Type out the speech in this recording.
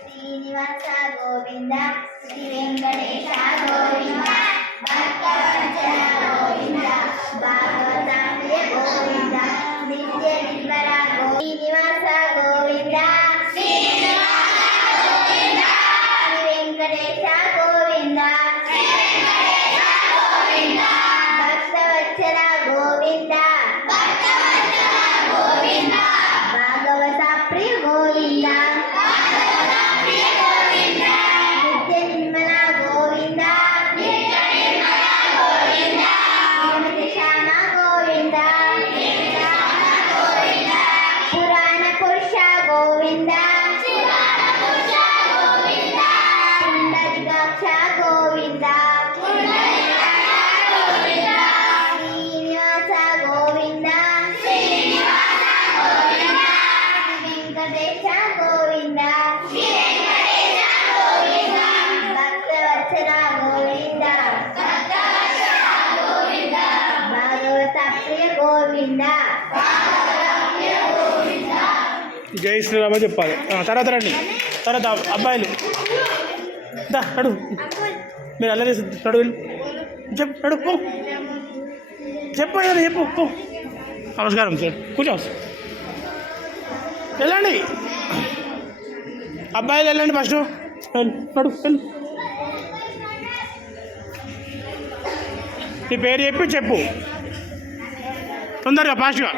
శ్రీనివాస గోవింద శ్రీ వెంకటేశ గోవింద భక్తవత్సల గోవింద భాగవతాంబియ గోవింద నిత్య నిర్మల శ్రీనివాస గోవింద శ్రీ వెంకటేశ గోవింద భక్తవత్సల గోవింద భాగవత ప్రియ గోవింద నిత్య నిర్మల గోవింద శ్యామ గోవింద పురాణ పురుష గోవింద పుండరీకాక్ష గోవింద శ్రీనివాస గోవింద వెంకటేశ గోవింద భక్తవత్సల గోవింద భాగవత ప్రియ గోవింద. జై శ్రీరామ చెప్పాలి. తర్వాత రండి. తర్వాత అబ్బాయిలు నడు, మీరు అల్లరి నడు, చెప్పు నడు, పో చెప్పు చెప్పు పో. నమస్కారం సార్, కూర్చో. వెళ్ళండి అబ్బాయిలు, వెళ్ళండి ఫస్ట్. నడు వెళ్ళు. నీ పేరు చెప్పు తొందరగా ఫాస్ట్గా.